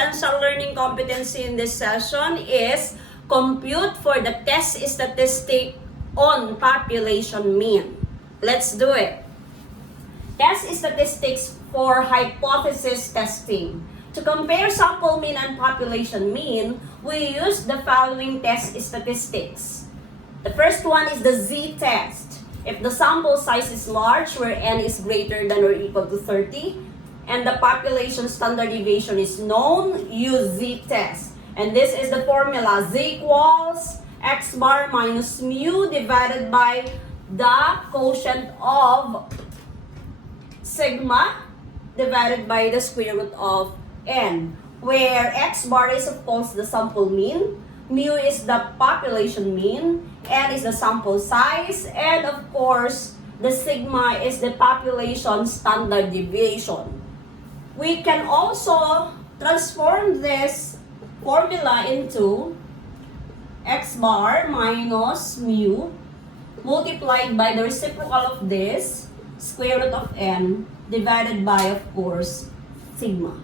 essential learning competency in this session is compute for the test statistic on population mean. Let's do it. Test statistics for hypothesis testing. To compare sample mean and population mean, we use the following test statistics. The first one is the z-test. If the sample size is large, where n is greater than or equal to 30, and the population standard deviation is known, use z-test. And this is the formula. Z equals x bar minus mu divided by the quotient of sigma divided by the square root of n, where x bar is of course the sample mean, mu is the population mean, n is the sample size, and of course the sigma is the population standard deviation. We can also transform this formula into x bar minus mu multiplied by the reciprocal of this square root of n divided by, of course, sigma.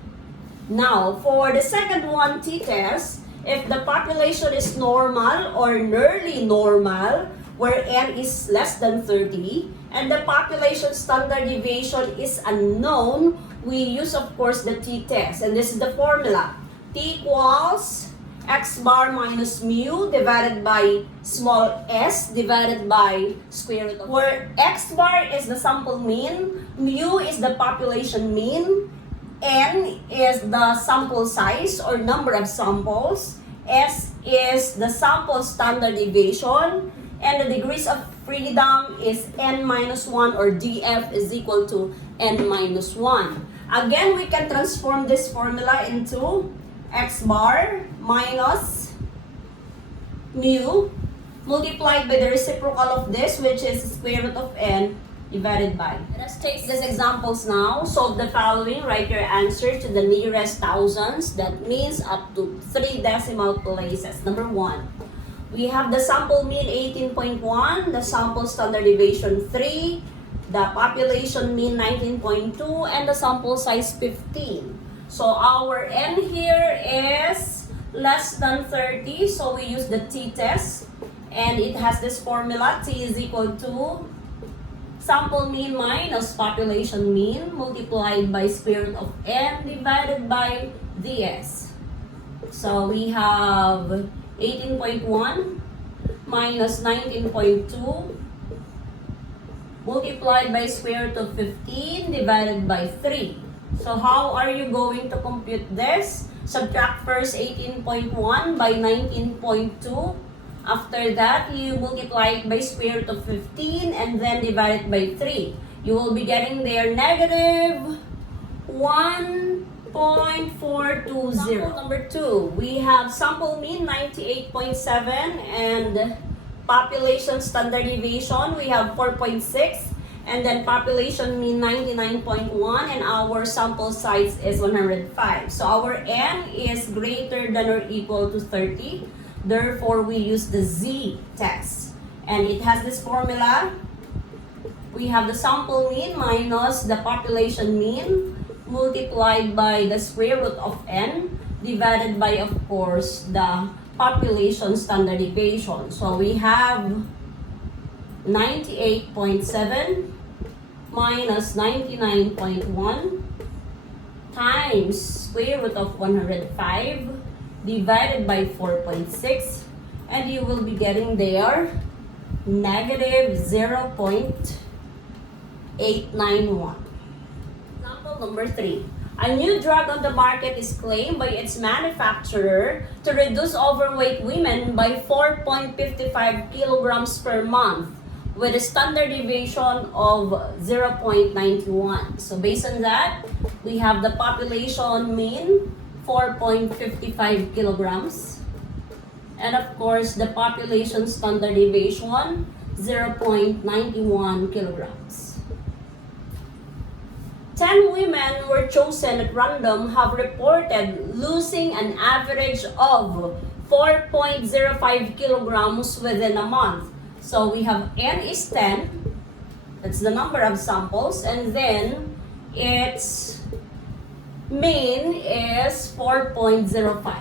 Now, for the second one, t-test, if the population is normal or nearly normal, where n is less than 30, and the population standard deviation is unknown, we use, of course, the t-test. And this is the formula. T equals x bar minus mu divided by small s divided by square root of, where x bar is the sample mean, mu is the population mean, n is the sample size or number of samples, s is the sample standard deviation, and the degrees of freedom is n minus 1, or df is equal to n minus 1. Again, we can transform this formula into x bar minus mu multiplied by the reciprocal of this, which is square root of n divided by. Let's take these examples now. Solve the following. Write your answer to the nearest thousands. That means up to 3 decimal places. Number 1. We have the sample mean 18.1, the sample standard deviation 3, the population mean 19.2, and the sample size 15. So our n here is less than 30, so we use the t-test, and it has this formula. T is equal to sample mean minus population mean multiplied by square root of n divided by ds. So we have 18.1 minus 19.2 multiplied by square root of 15 divided by 3. So how are you going to compute this? Subtract first 18.1 by 19.2. After that, you multiply it by square root of 15 and then divide it by 3. You will be getting there negative 1.420. Sample number 2, we have sample mean 98.7 and population standard deviation, we have 4.6. And then population mean 99.1, and our sample size is 105. So our n is greater than or equal to 30. Therefore, we use the z-test. And it has this formula. We have the sample mean minus the population mean multiplied by the square root of n divided by, of course, the population standard deviation. So we have 98.7 minus 99.1 times square root of 105 divided by 4.6, and you will be getting there negative 0.891. Example number 3. A new drug on the market is claimed by its manufacturer to reduce overweight women by 4.55 kilograms per month, with a standard deviation of 0.91. So based on that, we have the population mean 4.55 kilograms. And of course, the population standard deviation 0.91 kilograms. 10 women were chosen at random have reported losing an average of 4.05 kilograms within a month. So we have n is 10, that's the number of samples, and then it's mean is 4.05.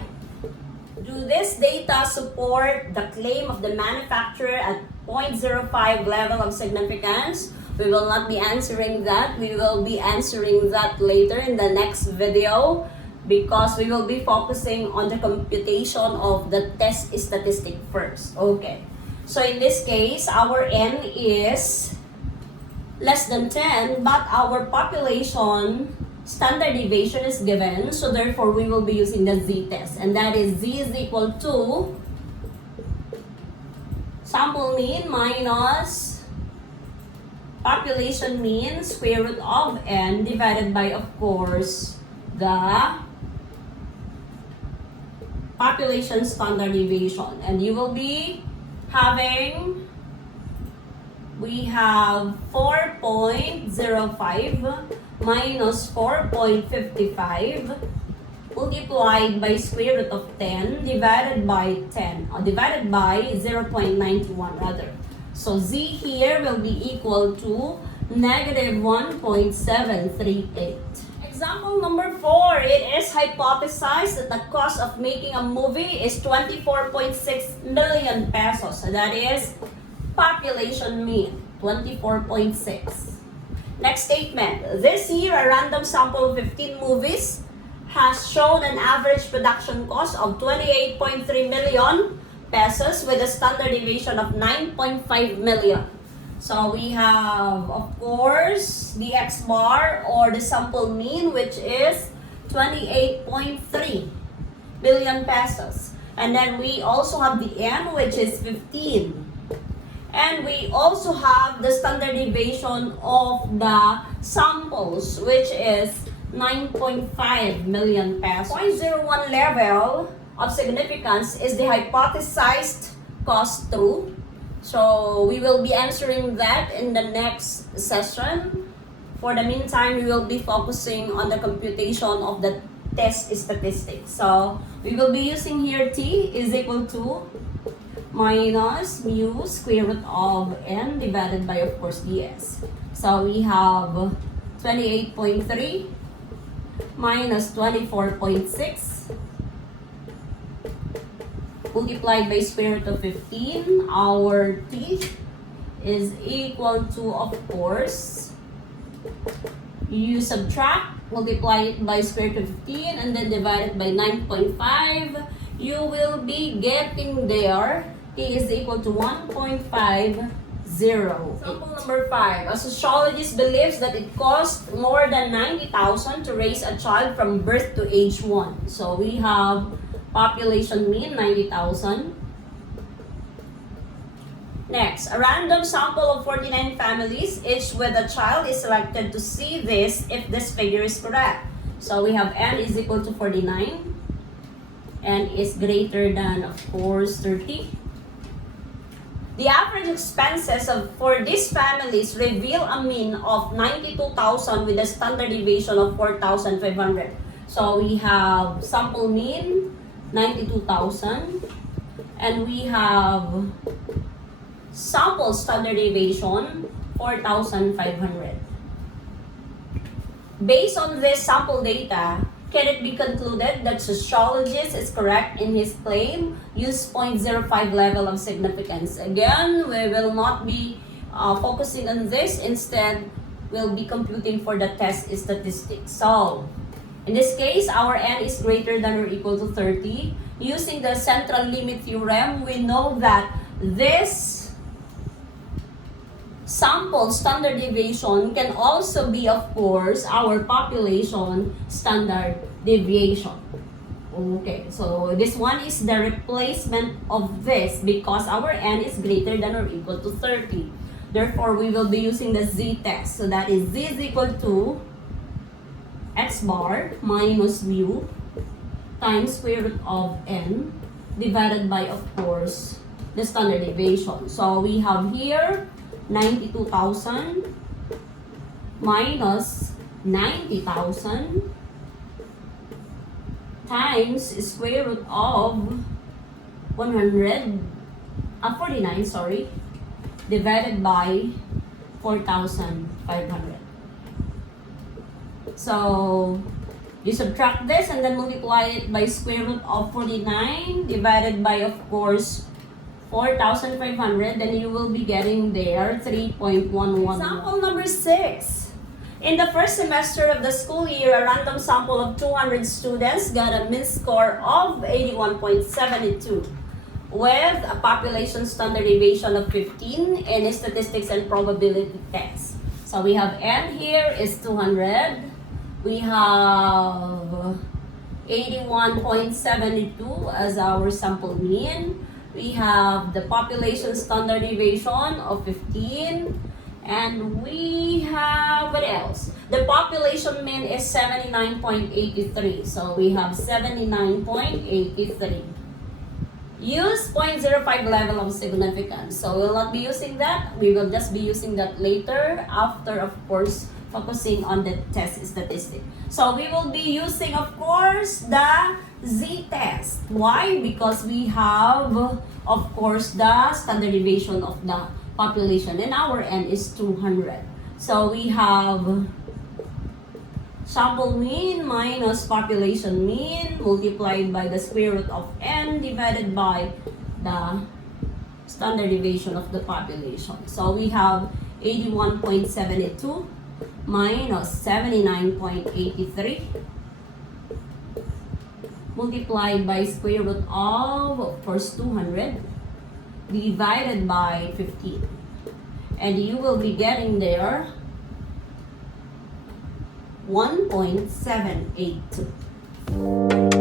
Do this data support the claim of the manufacturer at 0.05 level of significance? We will not be answering that. We will be answering that later in the next video because we will be focusing on the computation of the test statistic first. Okay. So in this case, our N is less than 10, but our population standard deviation is given, so therefore we will be using the z-test, and that is z is equal to sample mean minus population mean square root of n divided by, of course, the population standard deviation. And you will be having, we have 4.05 minus 4.55 multiplied by square root of 10 divided by 10, or divided by 0.91 rather. So z here will be equal to negative 1.738. Example number 4, it is hypothesized that the cost of making a movie is 24.6 million pesos. So that is population mean, 24.6. Next statement. This year, a random sample of 15 movies has shown an average production cost of 28.3 million pesos with a standard deviation of 9.5 million. So we have, of course, the X bar or the sample mean, which is 28.3 billion pesos. And then we also have the N, which is 15. And we also have the standard deviation of the samples, which is 9.5 million pesos. 0.01 level of significance is the hypothesized cost true. So we will be answering that in the next session. For the meantime, we will be focusing on the computation of the test statistics. So we will be using here T is equal to minus mu square root of n divided by, of course, ds. So we have 28.3 minus 24.6 multiplied by square root of 15. Our t is equal to, of course, you subtract, multiply it by square root of 15 and then divide it by 9.5. You will be getting there T is equal to 1.50. Example number 5. A sociologist believes that it costs more than 90,000 to raise a child from birth to age 1. So we have population mean 90,000. Next, a random sample of 49 families, each with a child, is selected to see this if this figure is correct. So we have n is equal to 49. N is greater than, of course, 30. The average expenses for these families reveal a mean of 92,000 with a standard deviation of 4,500. So we have sample mean 92,000 and we have sample standard deviation 4,500. Based on this sample data, can it be concluded that sociologist is correct in his claim? Use 0.05 level of significance. Again, we will not be focusing on this. Instead, we'll be computing for the test statistics. So, in this case, our n is greater than or equal to 30. Using the central limit theorem, we know that this sample standard deviation can also be, of course, our population standard deviation. Okay, so this one is the replacement of this because our n is greater than or equal to 30. Therefore, we will be using the z-test. So that is z is equal to x bar minus mu times square root of n divided by, of course, the standard deviation. So we have here 92,000 minus 90,000 times square root of 49, divided by 4,500. So You subtract this and then multiply it by square root of 49 divided by, of course, 4,500. Then you will be getting there 3.11. Example number 6. In the first semester of the school year, a random sample of 200 students got a mean score of 81.72 with a population standard deviation of 15 and a statistics and probability test. So we have n here is 200. We have 81.72 as our sample mean. We have the population standard deviation of 15. And we have, what else? The population mean is 79.83. So we have 79.83. Use 0.05 level of significance. So we'll not be using that. We will just be using that later after, of course, focusing on the test statistic. So we will be using, of course, the z-test. Why? Because we have, of course, the standard deviation of the population and our n is 200. So we have sample mean minus population mean multiplied by the square root of n divided by the standard deviation of the population. So we have 81.72 minus 79.83 multiplied by square root of course, 200 divided by 15. And you will be getting there 1.782.